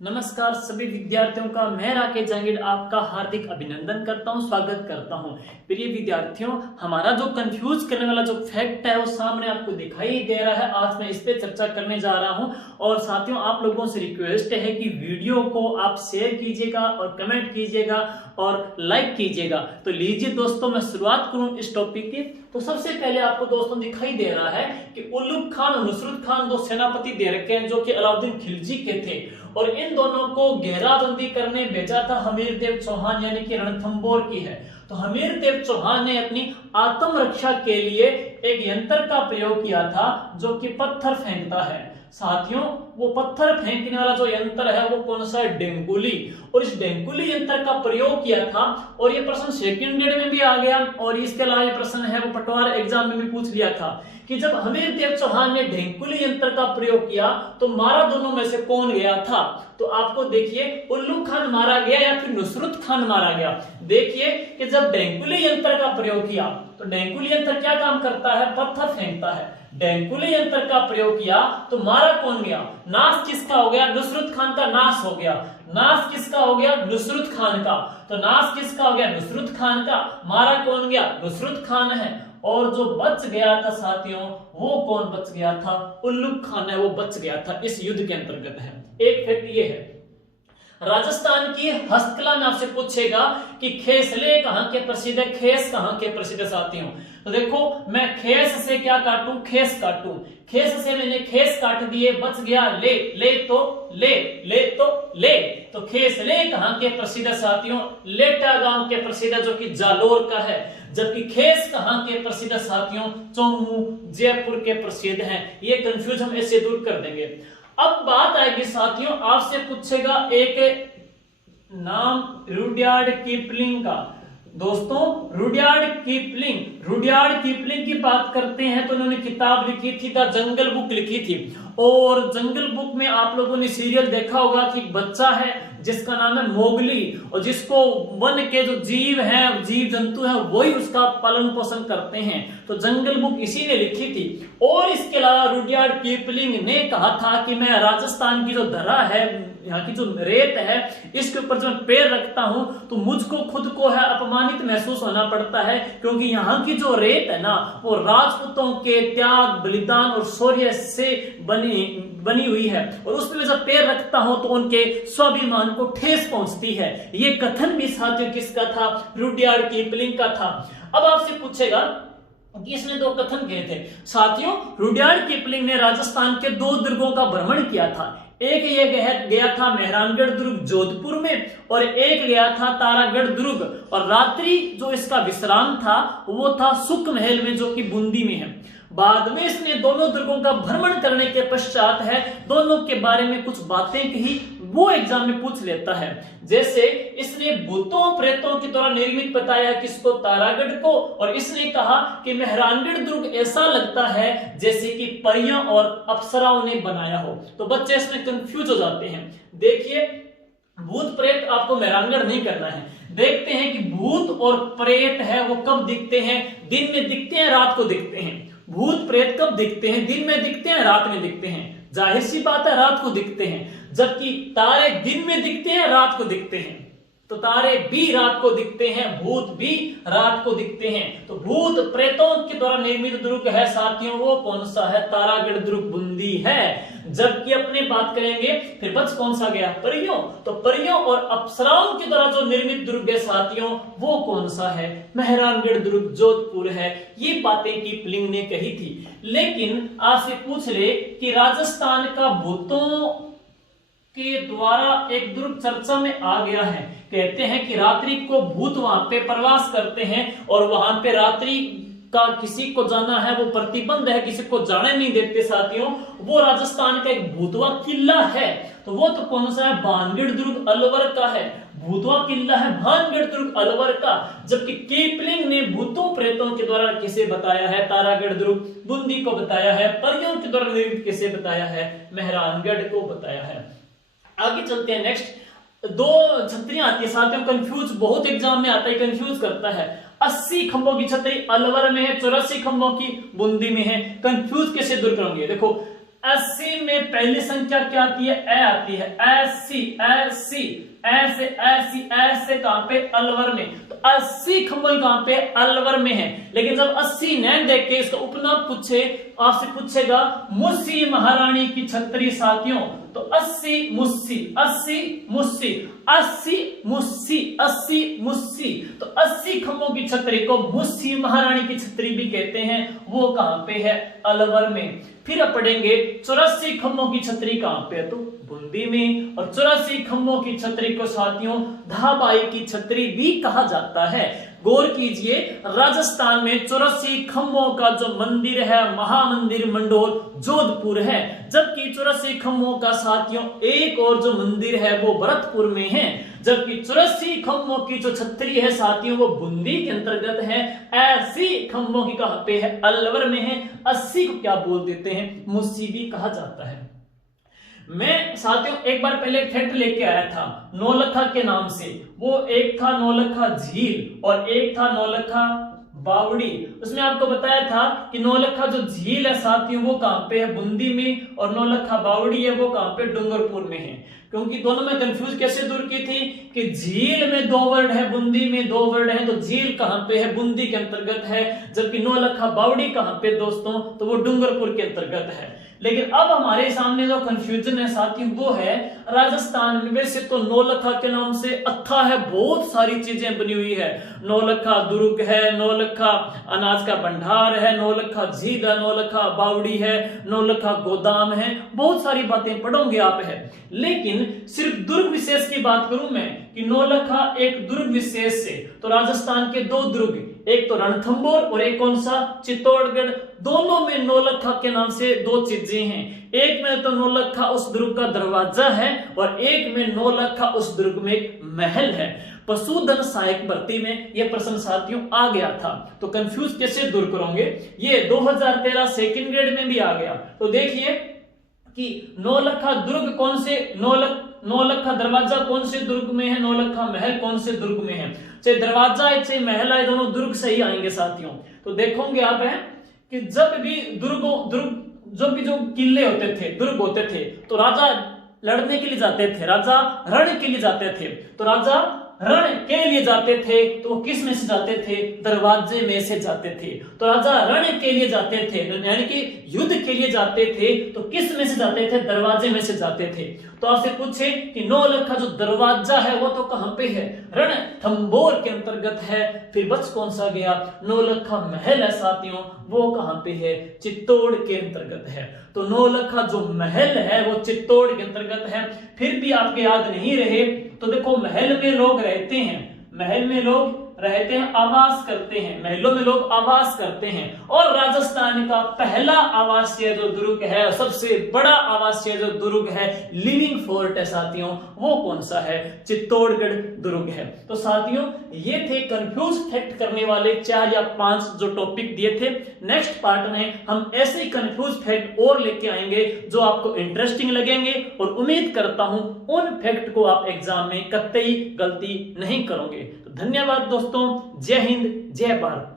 नमस्कार सभी विद्यार्थियों का, मैं राकेश जहांगीर आपका हार्दिक अभिनंदन करता हूं, स्वागत करता हूं। प्रिय विद्यार्थियों, हमारा जो कंफ्यूज करने वाला जो फैक्ट है वो सामने आपको दिखाई दे रहा है। आज मैं इस पे चर्चा करने जा रहा हूं और साथियों आप लोगों से रिक्वेस्ट है कि वीडियो को आप शेयर कीजिएगा और कमेंट कीजिएगा और लाइक कीजिएगा। तो लीजिए दोस्तों, मैं शुरुआत करूं इस टॉपिक की। तो सबसे पहले आपको दोस्तों दिखाई दे रहा है कि उल्लुक खान और नुसरत खान दो सेनापति दे रखे हैं जो कि अलाउद्दीन खिलजी के थे और इन दोनों को घेराबंदी करने भेजा था हमीरदेव चौहान यानी कि रणथंभौर की है। तो हमीरदेव चौहान ने अपनी आत्मरक्षा के लिए एक यंत्र का प्रयोग किया था जो कि पत्थर फेंकता है। साथियों, वो पत्थर फेंकने वाला जो यंत्र है वो कौन सा है? डेंगुली। और इस डेंगुली यंत्र का प्रयोग किया था और ये प्रश्न सेकंड ग्रेड में भी आ गया और इसके अलावा ये प्रश्न है वो पटवार एग्जाम में भी पूछ लिया था कि जब हमीरदेव चौहान ने ढेंकुली यंत्र का प्रयोग किया तो मारा दोनों में से कौन गया था? तो आपको देखिए, उल्लुक खान मारा गया या फिर नुसरत खान मारा गया। देखिए कि जब ढेंकुली यंत्र का प्रयोग किया तो ढेंकुली यंत्र क्या काम करता है? पत्थर फेंकता है। ढेंकुली यंत्र का प्रयोग किया तो मारा कौन गया? नाश किसका हो गया? नुसरत खान का नाश हो गया। नाश किसका हो गया? नुसरत खान का। तो नाश किसका हो गया? नुसरत खान का। मारा कौन गया? नुसरत खान है। और जो बच गया था साथियों, वो कौन बच गया था? उल्लुक खान है, वो बच गया था। इस युद्ध के अंतर्गत है। एक फैक्ट ये है, राजस्थान की हस्तकला में आपसे पूछेगा कि खेसले कहां के प्रसिद्ध है, खेस कहां के प्रसिद्ध है साथियों। तो देखो, मैं खेस से क्या काटूं? खेस काटूं। खेस से मैंने खेस काट दिए, बच गया ले। ले तो ले, ले तो ले। तो खेसले कहां के प्रसिद्ध साथियों? लेटा गांव के प्रसिद्ध जो कि जालोर का है। जबकि खेस कहां के प्रसिद्ध साथियों? चौमू जयपुर के प्रसिद्ध हैं। ये कंफ्यूज हम ऐसे दूर कर देंगे। अब बात आएगी साथियों, आपसे पूछेगा एक नाम रुडयार्ड किपलिंग का। दोस्तों, रुडयार्ड किपलिंग की बात करते हैं तो उन्होंने किताब लिखी थी, द जंगल बुक लिखी थी। और जंगल बुक में आप लोगों ने सीरियल देखा होगा कि एक बच्चा है जिसका नाम है मोगली और जिसको वन के जो जीव हैं, जीव जंतु हैं, वही उसका पालन पोषण करते हैं। तो जंगल बुक इसी ने लिखी थी। और इसके अलावा रुडयार्ड किपलिंग ने कहा था कि मैं राजस्थान की जो धरा है, यहाँ की जो रेत है, इसके ऊपर जब मैं पैर रखता हूं तो मुझको खुद को है अपमानित महसूस होना पड़ता है, क्योंकि यहाँ की जो रेत है ना वो राजपूतों के त्याग, बलिदान और शौर्य से बनी हुई है और उसमें जब पैर रखता हूं तो उनके स्वाभिमान को ठेस पहुंचती है। ये कथन भी साथियों किसका था? रुडयार्ड किपलिंग का था। अब आपसे पूछेगा कि इसने दो कथन कहे थे। साथियों, रुडयार्ड किपलिंग ने राजस्थान के दो दुर्गों का भ्रमण किया था। एक ये गया था मेहरानगढ़ दुर्ग जोधपुर में और एक गया था तारागढ़ दुर्ग। और रात्रि जो इसका विश्राम था वो था सुख महल में जो कि बूंदी में है। बाद में इसने दोनों दुर्गों का भ्रमण करने के पश्चात है दोनों के बारे में कुछ बातें कही, वो एग्जाम में पूछ लेता है। जैसे इसने भूतों प्रेतों के द्वारा निर्मित बताया किसको? तारागढ़ को। और इसने कहा कि मेहरानगढ़ दुर्ग ऐसा लगता है जैसे कि परियां और अप्सराओं ने बनाया हो। तो बच्चे इसमें कंफ्यूज हो जाते हैं। देखिए, भूत प्रेत आपको मेहरानगढ़ नहीं करना है। देखते हैं कि भूत और प्रेत है वो कब दिखते हैं? दिन में दिखते हैं, रात को दिखते हैं। भूत प्रेत कब दिखते हैं? दिन में दिखते हैं, रात में दिखते हैं। जाहिर सी बात है, रात को दिखते हैं। जबकि तारे दिन में दिखते हैं, रात को दिखते हैं। तो तारे भी रात को दिखते हैं, भूत भी रात को दिखते हैं। तो भूत प्रेतों के द्वारा निर्मित दुर्ग है साथियों, वो कौन सा है? तारागढ़ दुर्ग बूंदी है। जबकि अपने बात करेंगे फिर बच कौन सा गया? परियों। तो परियों और अप्सराओं के द्वारा जो निर्मित दुर्ग है साथियों, वो कौन सा है? मेहरानगढ़ दुर्ग जोधपुर है। ये बातें किपलिंग ने कही थी। लेकिन आपसे पूछ ले कि राजस्थान का भूतों के द्वारा एक दुर्ग चर्चा में आ गया है। कहते हैं कि रात्रि को भूत वहां पे प्रवास करते हैं और वहां पे रात्रि का किसी को जाना है वो प्रतिबंध है, किसी को जाने नहीं देते साथियों। वो राजस्थान का एक भूतवा किला है। तो वो तो कौन सा है? भानगढ़ दुर्ग अलवर का है। भूतवा किला है भानगढ़ दुर्ग अलवर का। जबकि किपलिंग ने भूतों प्रेतों के द्वारा किसे बताया है? तारागढ़ दुर्ग बूंदी को बताया है। परियों के द्वारा निर्मित किसे बताया है? मेहरानगढ़ को बताया है। आगे चलते हैं। नेक्स्ट दो छतरियां आती है साथियों, कंफ्यूज बहुत एग्जाम में आता है, कंफ्यूज करता है। 80 खंभों की छतरी अलवर में है, 84 खंभों की बूंदी में है। कंफ्यूज कैसे दूर करोगे? देखो, 80 में पहली संख्या क्या आती है? ए आती है। 80 80 ऐसे ऐसी ऐसे कहां पे? अलवर में। तो 80 खंभों कहां पे? अलवर में है। लेकिन जब 80 न देख के इसका उपनाम पूछे, आपसे पूछेगा मुस्सी महारानी की छतरी साथियों, तो 80 मुस्सी 80 मुस्सी 80 मुस्सी 80 मुस्सी, तो 80 खंभों की छतरी को मुस्सी महारानी की छतरी भी कहते हैं। वो कहां पे है? अलवर में। फिर आप पढ़ेंगे 84 खंभों की छतरी कहां पे है? तो बूंदी में। और 84 खंभों की छतरी को साथियों धाबाई की छतरी भी कहा जाता है। गौर कीजिए, राजस्थान में 84 खंभों का जो मंदिर है महामंदिर मंडोर जोधपुर है, जबकि 84 खंभों का साथियों एक और जो मंदिर है वो भरतपुर में है, जबकि 84 खंभों की जो छतरी है साथियों वो बूंदी के अंतर्गत है। 80 खंभों की कहां पे है? अलवर में है। 80 को क्या बोल देते हैं? मुस्सी भी कहा जाता है। मैं साथियों एक बार पहले एक फैक्ट लेके आया था नौलखा के नाम से। वो एक था नौलखा झील और एक था नौलखा बावड़ी। उसमें आपको बताया था कि नौलखा जो झील है साथियों वो कहां पे है? बूंदी में। और नौलखा बावड़ी है वो कहां पे? डूंगरपुर में है। क्योंकि दोनों में कंफ्यूज कैसे दूर की थी कि झील में 2 वर्ड है, बूंदी में 2 वर्ड है, तो झील कहां पे है? बूंदी के अंतर्गत है। जबकि नौलखा बावड़ी कहां पे दोस्तों? तो वो डूंगरपुर के अंतर्गत है। लेकिन अब हमारे सामने जो कंफ्यूजन है साथियों वो है राजस्थान में वैसे तो नौलखा के नाम से अत्था है, बहुत सारी चीजें बनी हुई है। नौलखा दुर्ग है, नौलखा अनाज का भंडार है, नौलखा झील है, नौलखा बावड़ी है, नौलखा गोदाम है, बहुत सारी बातें पढ़ोगे आप है। लेकिन सिर्फ दुर्ग विशेष की बात करूं मैं कि नौलखा एक दुर्ग विशेष से, तो राजस्थान के 2 दुर्ग, एक तो रणथंभौर और एक कौन सा? चित्तौड़गढ़। दोनों में नौलखा के नाम से 2 चीजें हैं। एक में तो नौलखा उस दुर्ग का दरवाजा है और एक में नौलखा उस दुर्ग में एक महल है। पशुधन सहायक भर्ती में यह प्रश्न साथियों आ गया था, तो कंफ्यूज कैसे दूर करोगे? ये 2013 सेकंड ग्रेड में भी आ गया। तो देखिए कि नौलखा दुर्ग कौन से, नौलखा दरवाजा कौन से दुर्ग में है, नौलखा महल कौन से दुर्ग में है। चाहे दरवाजा है चाहे महल है, दोनों दुर्ग से ही आएंगे साथियों। तो देखोगे आप है कि जब भी जो किले होते थे, दुर्ग होते थे, तो राजा लड़ने के लिए जाते थे, राजा रण के लिए जाते थे। तो राजा रण के लिए जाते थे तो वो किस में से जाते थे? दरवाजे में से जाते थे। तो राजा रण के लिए जाते थे यानी कि युद्ध के लिए जाते थे तो किस में से जाते थे? दरवाजे में से जाते थे। तो आपसे पूछे कि नौलखा जो दरवाजा है वो तो कहां पे है? रणथंभौर के अंतर्गत है। फिर बच कौन सा गया? नौलखा महल है साथियों, वो कहां पे है? चित्तौड़ के अंतर्गत है। तो नौलखा जो महल है वो चित्तौड़ के अंतर्गत है। फिर भी आपके याद नहीं रहे तो देखो, महल में लोग रहते हैं, महल में लोग रहते हैं, आवास करते हैं, महलों में लोग आवास करते हैं। और राजस्थान का पहला आवासीय जो दुर्ग है, सबसे बड़ा आवासीय जो दुर्ग है, लिविंग फोर्ट है साथियों, वो कौन सा है? चित्तौड़गढ़ दुर्ग है। तो साथियों ये थे कंफ्यूज फैक्ट करने वाले 4 या 5 जो टॉपिक दिए थे। नेक्स्ट पार्ट में हम ऐसे ही कंफ्यूज फैक्ट और लेके आएंगे जो आपको इंटरेस्टिंग लगेंगे और उम्मीद करता हूं उन फैक्ट को आप एग्जाम में कतई गलती नहीं करोगे। धन्यवाद दोस्तों, जय हिंद, जय भारत।